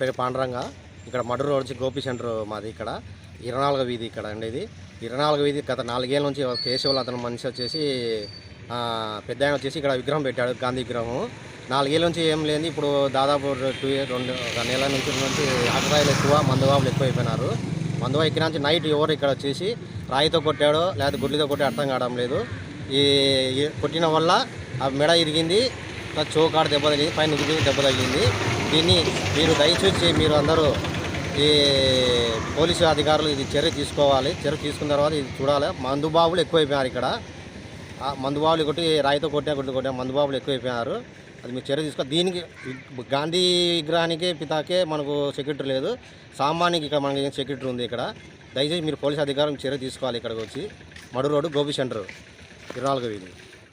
పేరు పాండరంగ. ఇక్కడ మడూరు రోడ్ నుంచి గోపి సెంటర్ మాది ఇక్కడ. ఇరవై నాలుగో వీధి ఇక్కడ అండి ఇది ఇరవై నాలుగో వీధి గత నాలుగేళ్ళ నుంచి కేశవులు అతను మనిషి వచ్చేసి పెద్ద ఆయన వచ్చేసి ఇక్కడ విగ్రహం పెట్టాడు గాంధీ విగ్రహం నాలుగేళ్ళ నుంచి ఏం లేదు ఇప్పుడు దాదాపు టూ ఇయర్ రెండు ఒక నెల నుంచి నుంచి ఆకరాయిలు ఎక్కువ మందుబాబులు ఎక్కువైపోయినారు. మందువా ఇక్కడ నుంచి నైట్ ఎవరు ఇక్కడ వచ్చేసి రాయితో కొట్టాడో లేదా గుడ్లితో కొట్టి అర్థం కావడం లేదు. ఈ కొట్టిన వల్ల ఆ మెడ ఇరిగింది ఆ చోకాడ దెబ్బ తగిలింది పైన ఉదిగి దెబ్బ తగిలింది. దీన్ని మీరు దయచూసి మీరు అందరూ ఈ పోలీసు అధికారులు ఇది చర్య తీసుకోవాలి. చర్య తీసుకున్న తర్వాత ఇది చూడాలి. మందుబాబులు ఎక్కువైపోయారు ఇక్కడ. మందుబాబులు కొట్టి రాయితో కొట్టినా కొట్టి కొట్టినా మందుబాబులు ఎక్కువైపోయారు అది మీరు చర్య తీసుకో దీనికి గాంధీ విగ్రహానికి పితాకే మనకు సెక్యూరిటీ లేదు. సామాన్యకి ఇక్కడ మనకి సెక్యూరిటీ ఉంది ఇక్కడ. దయచేసి మీరు పోలీసు అధికారులు చర్య తీసుకోవాలి ఇక్కడికి వచ్చి. మడు రోడ్డు గోపి సెంటర్. ఇరవై నాలుగో వీధి.